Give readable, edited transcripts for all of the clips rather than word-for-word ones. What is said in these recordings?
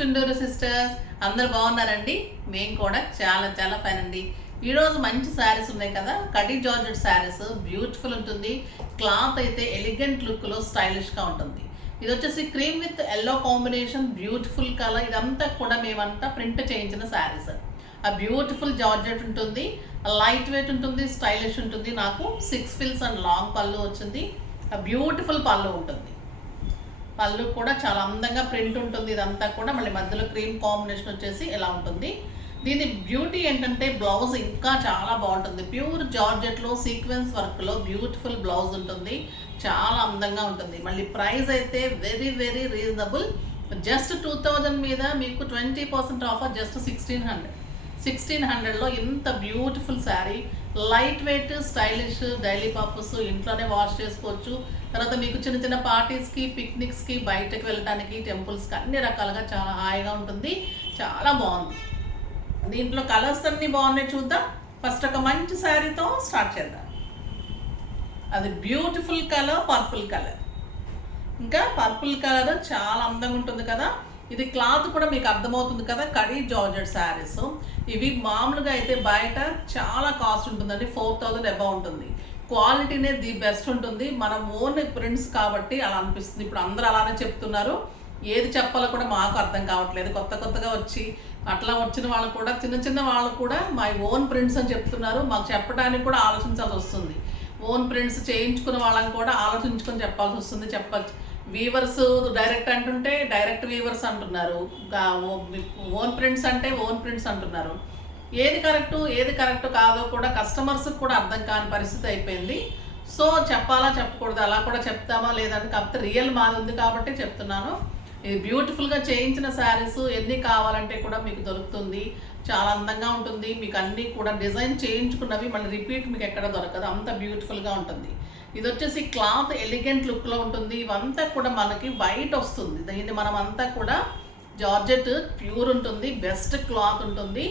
Chunduru sisters అందరు బాగున్నారండి. మేము కూడా చాలా చాలా ఫైన్ అండి. ఈరోజు మంచి శారీస్ ఉన్నాయి కదా, కడీ జార్జెట్ శారీస్. బ్యూటిఫుల్ ఉంటుంది. క్లాత్ అయితే ఎలిగెంట్ లుక్లో స్టైలిష్గా ఉంటుంది. ఇది వచ్చేసి cream with yellow combination, beautiful colour. ఇదంతా కూడా మేమంతా ప్రింట్ చేయించిన శారీస్. ఆ బ్యూటిఫుల్ జార్జెట్ ఉంటుంది, లైట్ వెయిట్ ఉంటుంది, స్టైలిష్ ఉంటుంది. నాకు 6 ఫిల్స్ అండ్ లాంగ్ పళ్ళు వచ్చింది. ఆ బ్యూటిఫుల్ పళ్ళు ఉంటుంది. పళ్ళు కూడా చాలా అందంగా ప్రింట్ ఉంటుంది. ఇదంతా కూడా మళ్ళీ మధ్యలో క్రీమ్ కాంబినేషన్ వచ్చేసి ఎలా ఉంటుంది. దీని బ్యూటీ ఏంటంటే బ్లౌజ్ ఇంకా చాలా బాగుంటుంది. ప్యూర్ జార్జెట్లో సీక్వెన్స్ వర్క్లో బ్యూటిఫుల్ బ్లౌజ్ ఉంటుంది. చాలా అందంగా ఉంటుంది. మళ్ళీ ప్రైస్ అయితే వెరీ వెరీ రీజనబుల్. జస్ట్ 2000 మీద మీకు 20% ఆఫర్. జస్ట్ 1600లో ఇంత beautiful sari. Light weight, stylish, daily purpose, ఇంట్లోనే వాష్ చేసుకోవచ్చు. తర్వాత మీకు చిన్న చిన్న పార్టీస్కి, పిక్నిక్స్కి, బయటకు వెళ్ళడానికి, టెంపుల్స్కి అన్ని రకాలుగా చాలా హాయిగా ఉంటుంది. చాలా బాగుంది. దీంట్లో కలర్స్ అన్నీ బాగున్నాయి. చూద్దాం. ఫస్ట్ ఒక మంచి శారీతో స్టార్ట్ చేద్దాం. అది బ్యూటిఫుల్ కలర్, పర్పుల్ కలర్. ఇంకా పర్పుల్ కలర్ చాలా అందంగా ఉంటుంది కదా. ఇది క్లాత్ కూడా మీకు అర్థమవుతుంది కదా, కడీ జార్జెట్ శారీస్. ఇవి మామూలుగా అయితే బయట చాలా కాస్ట్ ఉంటుందండి. 4000 అబౌవ్ ఉంటుంది. క్వాలిటీనే ది బెస్ట్ ఉంటుంది. మన ఓన్ ప్రింట్స్ కాబట్టి అలా అనిపిస్తుంది. ఇప్పుడు అందరూ అలానే చెప్తున్నారు. ఏది చెప్పాలో కూడా మాకు అర్థం కావట్లేదు. కొత్తగా వచ్చి అట్లా వచ్చిన వాళ్ళు కూడా, చిన్న వాళ్ళు కూడా మా ఓన్ ప్రింట్స్ అని చెప్తున్నారు. మాకు చెప్పడానికి కూడా ఆలోచించాల్సి వస్తుంది. ఓన్ ప్రింట్స్ చేయించుకున్న వాళ్ళని కూడా ఆలోచించుకొని చెప్పాల్సి వస్తుంది. వీవర్స్ డైరెక్ట్ అంటుంటే డైరెక్ట్ వీవర్స్ అంటున్నారు. ఓన్ ప్రింట్స్ అంటే ఓన్ ప్రింట్స్ అంటున్నారు. ఏది కరెక్ట్ కాదో కూడా కస్టమర్స్కి కూడా అర్థం కాని పరిస్థితి అయిపోయింది. సో చెప్పాలా చెప్పకూడదు, అలా కూడా చెప్తామా లేదంటే, కాకపోతే రియల్ మాది ఉంది కాబట్టి చెప్తున్నాను. ఇది బ్యూటిఫుల్గా చేయించిన శారీస్ ఎన్ని కావాలంటే కూడా మీకు దొరుకుతుంది. చాలా అందంగా ఉంటుంది. మీకు అన్నీ కూడా డిజైన్ చేయించుకున్నవి మళ్ళీ రిపీట్ మీకు ఎక్కడ దొరకదు. అంత బ్యూటిఫుల్గా ఉంటుంది. ఇది వచ్చేసి క్లాత్ ఎలిగెంట్ లుక్లో ఉంటుంది. ఇవంతా కూడా మనకి వైట్ వస్తుంది. దీన్ని మనం అంతా కూడా జార్జెట్ ప్యూర్ ఉంటుంది, బెస్ట్ క్లాత్ ఉంటుంది.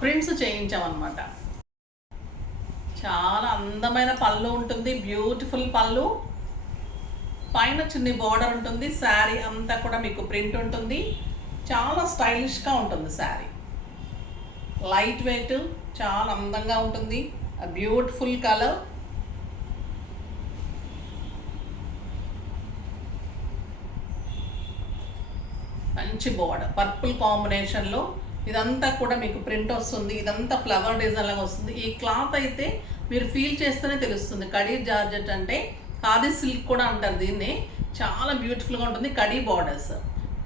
ప్రింట్స్ చేయించామన్నమాట. చాలా అందమైన పళ్ళు ఉంటుంది, బ్యూటిఫుల్ పళ్ళు. పైన చిన్ని బార్డర్ ఉంటుంది. శారీ అంతా కూడా మీకు ప్రింట్ ఉంటుంది. చాలా స్టైలిష్గా ఉంటుంది శారీ. లైట్ వెయిట్, చాలా అందంగా ఉంటుంది. Beautiful colour. మంచి బార్డర్, పర్పుల్ కాంబినేషన్లో ఇదంతా కూడా మీకు ప్రింట్ వస్తుంది. ఇదంతా ఫ్లవర్ డిజైన్ లాగా వస్తుంది. ఈ క్లాత్ అయితే మీరు ఫీల్ చేస్తేనే తెలుస్తుంది. కడీ జార్జెట్ అంటే ఖాదీ సిల్క్ కూడా అంటారు దీన్ని. చాలా బ్యూటిఫుల్గా ఉంటుంది. కడీ బార్డర్స్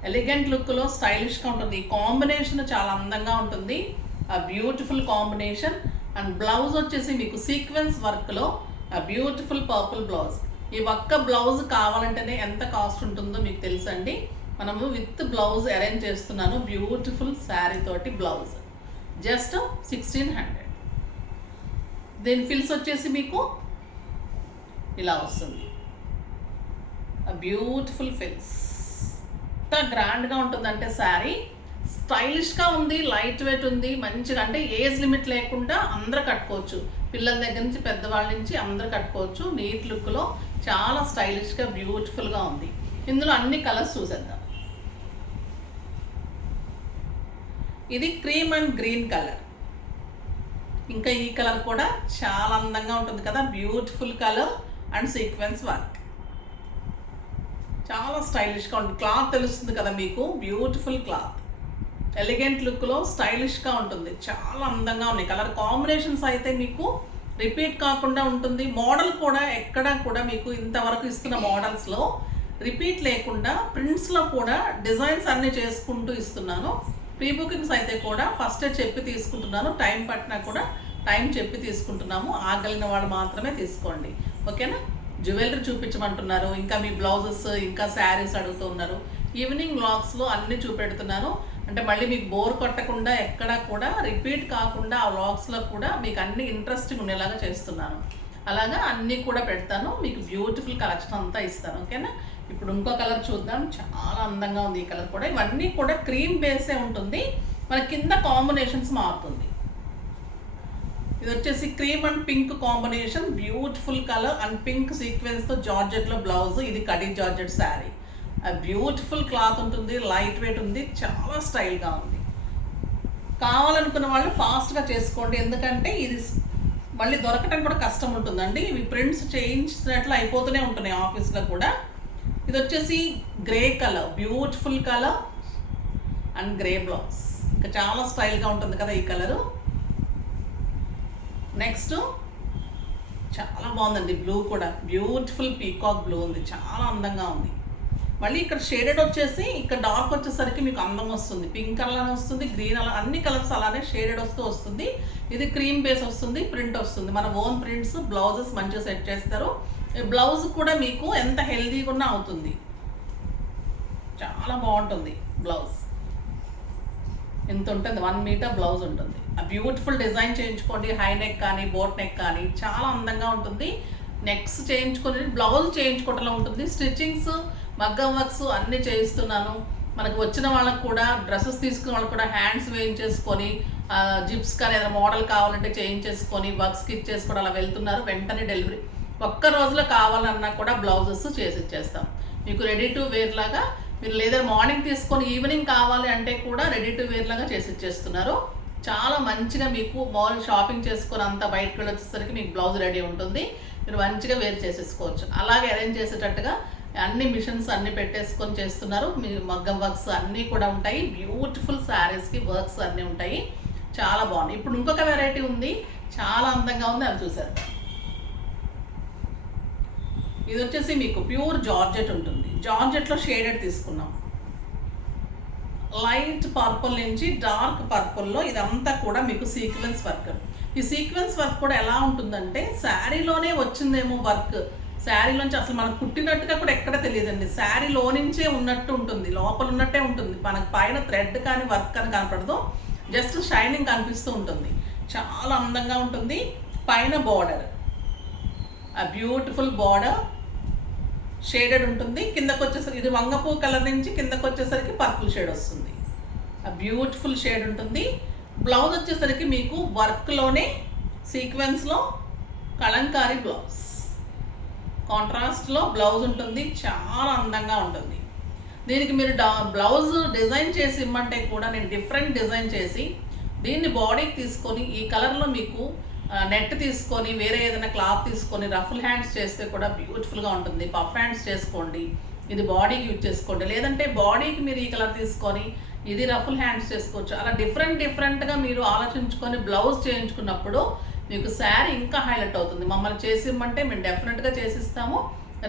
ఎలిగెంట్ లుక్లో స్టైలిష్గా ఉంటుంది. ఈ కాంబినేషన్ చాలా అందంగా ఉంటుంది. ఆ బ్యూటిఫుల్ కాంబినేషన్. అండ్ బ్లౌజ్ వచ్చేసి మీకు సీక్వెన్స్ వర్క్లో ఆ బ్యూటిఫుల్ పర్పుల్ బ్లౌజ్. ఈ ఒక్క బ్లౌజ్ కావాలంటేనే ఎంత కాస్ట్ ఉంటుందో మీకు తెలుసండి. మనము విత్ బ్లౌజ్ అరేంజ్ చేస్తున్నాను. బ్యూటిఫుల్ శారీ తోటి బ్లౌజ్. జస్ట్ 1600. దీని ఫిల్స్ వచ్చేసి మీకు ఇలా వస్తుంది. Beautiful feels. ఎంత గ్రాండ్గా ఉంటుందంటే శారీ. స్టైలిష్గా ఉంది, లైట్ వెయిట్ ఉంది. మంచిగా అంటే ఏజ్ లిమిట్ లేకుండా అందరూ కట్టుకోవచ్చు. పిల్లల దగ్గర నుంచి పెద్దవాళ్ళ నుంచి అందరూ కట్టుకోవచ్చు. నీట్ లుక్లో చాలా స్టైలిష్గా బ్యూటిఫుల్గా ఉంది. ఇందులో అన్ని కలర్స్ చూసేద్దాం. ఇది క్రీమ్ అండ్ గ్రీన్ కలర్. ఇంకా ఈ కలర్ కూడా చాలా అందంగా ఉంటుంది కదా. Beautiful colour and sequence work. చాలా స్టైలిష్గా ఉంటుంది. క్లాత్ తెలుస్తుంది కదా మీకు. బ్యూటిఫుల్ క్లాత్, ఎలిగెంట్ లుక్లో స్టైలిష్గా ఉంటుంది. చాలా అందంగా ఉన్నాయి. కలర్ కాంబినేషన్స్ అయితే మీకు రిపీట్ కాకుండా ఉంటుంది. మోడల్ కూడా ఎక్కడా కూడా మీకు ఇంతవరకు ఇస్తున్న మోడల్స్లో రిపీట్ లేకుండా ప్రింట్స్లో కూడా డిజైన్స్ అన్నీ చేసుకుంటూ ఇస్తున్నాను. ప్రీ బుకింగ్స్ అయితే కూడా ఫస్టే చెప్పి తీసుకుంటున్నాను. టైం పట్టినా కూడా టైం చెప్పి తీసుకుంటున్నాము. ఆగలిగిన వాళ్ళు మాత్రమే తీసుకోండి, ఓకేనా. జ్యువెలరీ చూపించమంటున్నారు, ఇంకా మీ బ్లౌజెస్, ఇంకా శారీస్ అడుగుతున్నారు. ఈవినింగ్ వ్లాగ్స్లో అన్నీ చూపెడుతున్నాను. అంటే మళ్ళీ మీకు బోర్ కొట్టకుండా, ఎక్కడా కూడా రిపీట్ కాకుండా ఆ వ్లాగ్స్లో కూడా మీకు అన్ని ఇంట్రెస్టింగ్ ఉండేలాగా చేస్తున్నాను. అలాగా అన్నీ కూడా పెడతాను. మీకు బ్యూటిఫుల్ కలెక్షన్ అంతా ఇస్తాను, ఓకేనా. ఇప్పుడు ఇంకో కలర్ చూద్దాం. చాలా అందంగా ఉంది ఈ కలర్ కూడా. ఇవన్నీ కూడా క్రీమ్ బేసే ఉంటుంది. మన కింద కాంబినేషన్స్ మారుతుంది. ఇది వచ్చేసి cream and pink combination, beautiful colour and pink సీక్వెన్స్తో జార్జెట్లో బ్లౌజ్. ఇది కడీ జార్జెట్ శారీ. బ్యూటిఫుల్ క్లాత్ ఉంటుంది, లైట్ వెయిట్ ఉంది, చాలా స్టైల్గా ఉంది. కావాలనుకున్న వాళ్ళు ఫాస్ట్గా చేసుకోండి, ఎందుకంటే ఇది మళ్ళీ దొరకటం కూడా కష్టం ఉంటుందండి. ఇవి ప్రింట్స్ చేయించినట్లు అయిపోతూనే ఉంటున్నాయి ఆఫీస్లో కూడా. ఇది వచ్చేసి grey colour, beautiful colour and grey blouse. ఇంకా చాలా స్టైల్గా ఉంటుంది కదా ఈ కలరు. నెక్స్ట్ చాలా బాగుందండి, బ్లూ కూడా బ్యూటిఫుల్ పీకాక్ బ్లూ ఉంది, చాలా అందంగా ఉంది. మళ్ళీ ఇక్కడ షేడెడ్ వచ్చేసి ఇక్కడ డార్క్ వచ్చేసరికి మీకు అందం వస్తుంది, పింక్ కలర్ వస్తుంది, గ్రీన్ అలా అన్ని కలర్స్ అలానే షేడెడ్ వస్తుంది. ఇది క్రీమ్ బేస్ వస్తుంది, ప్రింట్ వస్తుంది, మన ఓన్ ప్రింట్స్. బ్లౌజెస్ మంచిగా సెట్ చేస్తారు. బ్లౌజ్ కూడా మీకు ఎంత హెల్దీగా ఉన్నా అవుతుంది, చాలా బాగుంటుంది బ్లౌజ్. ఎంత ఉంటుంది, 1 మీటర్ బ్లౌజ్ ఉంటుంది. ఆ బ్యూటిఫుల్ డిజైన్ చేయించుకోండి, హై నెక్ కానీ బోట్ నెక్ కానీ చాలా అందంగా ఉంటుంది. నెక్స్ చేయించుకొని బ్లౌజ్ చేయించుకోవటంలో ఉంటుంది. స్టిచ్చింగ్స్, మగ్గం వర్క్స్ అన్నీ చేయిస్తున్నాను. మనకు వచ్చిన వాళ్ళకు కూడా డ్రెస్సెస్ తీసుకున్న వాళ్ళకి కూడా హ్యాండ్స్ వేయించేసుకొని జిప్స్ కానీ ఏదైనా మోడల్ కావాలంటే చేయించేసుకొని వర్క్స్కి ఇచ్చేసుకోవడం అలా వెళ్తున్నారు. వెంటనే డెలివరీ ఒక్క రోజులో కావాలన్నా కూడా బ్లౌజెస్ చేసి ఇచ్చేస్తాం మీకు రెడీ టు వేర్ లాగా. మీరు లేదా మార్నింగ్ తీసుకొని ఈవినింగ్ కావాలి అంటే కూడా రెడీ టు వేర్ లాగా చేసి ఇచ్చేస్తున్నారు. చాలా మంచిగా మీకు మాల్ షాపింగ్ చేసుకొని అంతా బయటకు వెళ్ళి వచ్చేసరికి మీకు బ్లౌజ్ రెడీ ఉంటుంది, మీరు మంచిగా వేర్ చేసేసుకోవచ్చు. అలాగే అరేంజ్ చేసేటట్టుగా అన్ని మిషన్స్ అన్ని పెట్టేసుకొని చేస్తున్నారు. మీ మగ్గం వర్క్స్ అన్నీ కూడా ఉంటాయి, బ్యూటిఫుల్ శారీస్కి వర్క్స్ అన్నీ ఉంటాయి, చాలా బాగుంది. ఇప్పుడు ఇంకొక వెరైటీ ఉంది, చాలా అందంగా ఉంది, అది చూసేద్దాం. ఇది వచ్చేసి మీకు ప్యూర్ జార్జెట్ ఉంటుంది. జార్జెట్లో షేడెడ్ తీసుకున్నాం, లైట్ పర్పుల్ నుంచి డార్క్ పర్పుల్లో ఇదంతా కూడా మీకు సీక్వెన్స్ వర్క్. ఈ సీక్వెన్స్ వర్క్ కూడా ఎలా ఉంటుందంటే శారీలోనే వచ్చిందేమో వర్క్, శారీలోంచి అసలు మనకు కుట్టినట్టుగా కూడా ఎక్కడ తెలియదండి, శారీలో నుంచే ఉన్నట్టు ఉంటుంది, లోపల ఉన్నట్టే ఉంటుంది. మనకు పైన థ్రెడ్ కానీ వర్క్ కానీ కనపడదు, జస్ట్ షైనింగ్ కనిపిస్తూ ఉంటుంది, చాలా అందంగా ఉంటుంది. పైన బార్డర్, ఆ బ్యూటిఫుల్ బార్డర్ షేడెడ్ ఉంటుంది. కిందకు వచ్చేసరికి ఇది వంగపూ కలర్ నుంచి కిందకు వచ్చేసరికి పర్పుల్ షేడ్ వస్తుంది, ఆ బ్యూటిఫుల్ షేడ్ ఉంటుంది. బ్లౌజ్ వచ్చేసరికి మీకు వర్క్లోనే సీక్వెన్స్లో కలంకారీ బ్లౌజ్, కాంట్రాస్ట్లో బ్లౌజ్ ఉంటుంది, చాలా అందంగా ఉంటుంది. దీనికి మీరు బ్లౌజ్ డిజైన్ చేసి ఇమ్మంటే కూడా నేను డిఫరెంట్ డిజైన్ చేసి దీన్ని బాడీకి తీసుకొని ఈ కలర్లో మీకు నెట్ తీసుకొని వేరే ఏదైనా క్లాత్ తీసుకొని రఫుల్ హ్యాండ్స్ చేస్తే కూడా బ్యూటిఫుల్గా ఉంటుంది. పఫ్ హ్యాండ్స్ చేసుకోండి, ఇది బాడీకి యూజ్ చేసుకోండి, లేదంటే బాడీకి మీరు ఈ కలర్ తీసుకొని ఇది రఫుల్ హ్యాండ్స్ చేసుకోవచ్చు. అలా డిఫరెంట్గా మీరు ఆలోచించుకొని బ్లౌజ్ చేయించుకున్నప్పుడు మీకు శారీ ఇంకా హైలైట్ అవుతుంది. మమ్మల్ని చేసిమ్మంటే మేము డెఫినెట్గా చేసిస్తాము,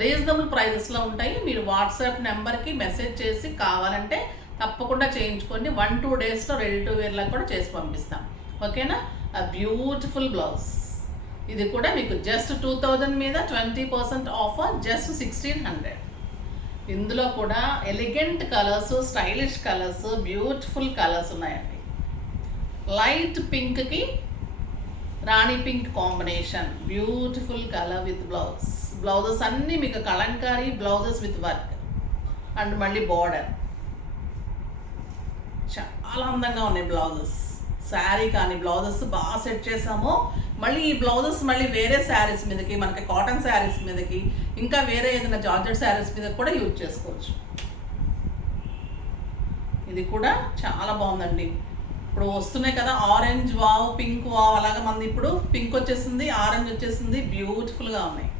రీజనబుల్ ప్రైజెస్లో ఉంటాయి. మీరు వాట్సాప్ నెంబర్కి మెసేజ్ చేసి కావాలంటే తప్పకుండా చేయించుకోండి. 1-2 డేస్లో రెడీ టు వేర్లా కూడా చేసి పంపిస్తాం, ఓకేనా. ఆ బ్యూటిఫుల్ బ్లౌజ్ ఇది కూడా మీకు జస్ట్ 2000 మీద 20% ఆఫర్, జస్ట్ 1600. ఇందులో కూడా elegant colours, stylish colours, beautiful colours ఉన్నాయండి. లైట్ పింక్కి రాణి pink combination, beautiful colour with blouse. Blouses అన్నీ మీకు Kalamkari blouses with work and మళ్ళీ బార్డర్, చాలా అందంగా ఉన్నాయి బ్లౌజెస్. శారీ కానీ బ్లౌజెస్ బాగా సెట్ చేసాము. మళ్ళీ ఈ బ్లౌజెస్ మళ్ళీ వేరే శారీస్ మీదకి, మనకి కాటన్ శారీస్ మీదకి, ఇంకా వేరే ఏదైనా జార్జెట్ శారీస్ మీద కూడా యూజ్ చేసుకోవచ్చు. ఇది కూడా చాలా బాగుందండి. ఇప్పుడు వస్తున్నాయి కదా ఆరెంజ్ వావ్, పింక్ వావ్, అలాగా మంది ఇప్పుడు పింక్ వచ్చేసింది, ఆరెంజ్ వచ్చేసింది, బ్యూటిఫుల్గా ఉన్నాయి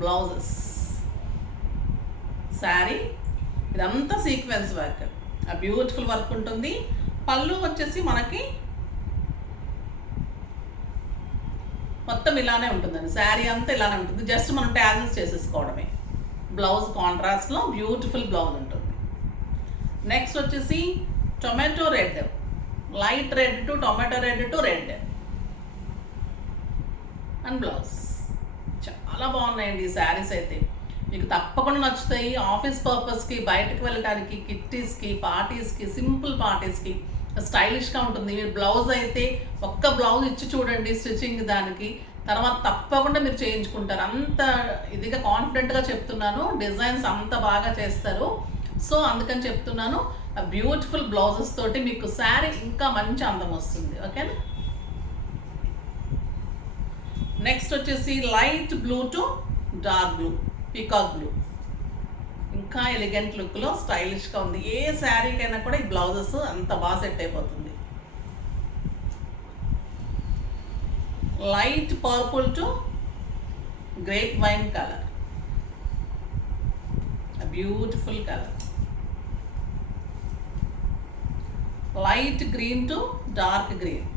బ్లౌజెస్. శారీ ఇదంతా సీక్వెన్స్ వర్క్, ఆ బ్యూటిఫుల్ వర్క్ ఉంటుంది. పళ్ళు వచ్చేసి మనకి మొత్తం ఇలానే ఉంటుందండి, శారీ అంతా ఇలానే ఉంటుంది, జస్ట్ మనం ట్యాజిల్స్ చేసేసుకోవడమే. బ్లౌజ్ కాంట్రాస్ట్లో బ్యూటిఫుల్ బ్లౌజ్ ఉంటుంది. నెక్స్ట్ వచ్చేసి tomato red, light red to tomato red to red and blouse. చాలా బాగున్నాయండి ఈ శారీస్ అయితే, మీకు తప్పకుండా నచ్చుతాయి. ఆఫీస్ పర్పస్కి, బయటకు వెళ్ళడానికి, కిట్టీస్కి, పార్టీస్కి, సింపుల్ పార్టీస్కి స్టైలిష్గా ఉంటుంది. మీరు బ్లౌజ్ అయితే ఒక్క బ్లౌజ్ ఇచ్చి చూడండి స్టిచ్చింగ్ దానికి, తర్వాత తప్పకుండా మీరు చేయించుకుంటారు. అంత ఇదిగా కాన్ఫిడెంట్గా చెప్తున్నాను, డిజైన్స్ అంత బాగా చేస్తారు. సో అందుకని చెప్తున్నాను, ఆ బ్యూటిఫుల్ బ్లౌజెస్ తోటి మీకు శారీ ఇంకా మంచి అందం వస్తుంది, ఓకేనా. నెక్స్ట్ వచ్చేసి light blue to dark blue, peacock blue, ఇంకా ఎలిగెంట్ లుక్లో స్టైలిష్గా ఉంది. ఏ శారీకైనా కూడా ఈ బ్లౌజెస్ అంత బాగా సెట్ అయిపోతుంది. Light purple to grape wine colour, beautiful colour. Light green to dark green,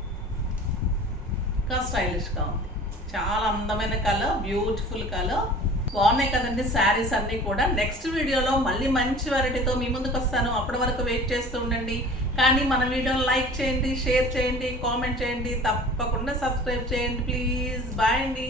ఇంకా స్టైలిష్గా ఉంది. చాలా అందమైన కలర్, బ్యూటిఫుల్ కలర్. బాగున్నాయి కదండి శారీస్ అన్నీ కూడా. నెక్స్ట్ వీడియోలో మళ్ళీ మంచి వెరైటీతో మీ ముందుకు వస్తాను. అప్పటి వరకు వెయిట్ చేస్తూ ఉండండి. కానీ మన వీడియోని లైక్ చేయండి, షేర్ చేయండి, కామెంట్ చేయండి, తప్పకుండా సబ్స్క్రైబ్ చేయండి ప్లీజ్. బాయ్ అండి.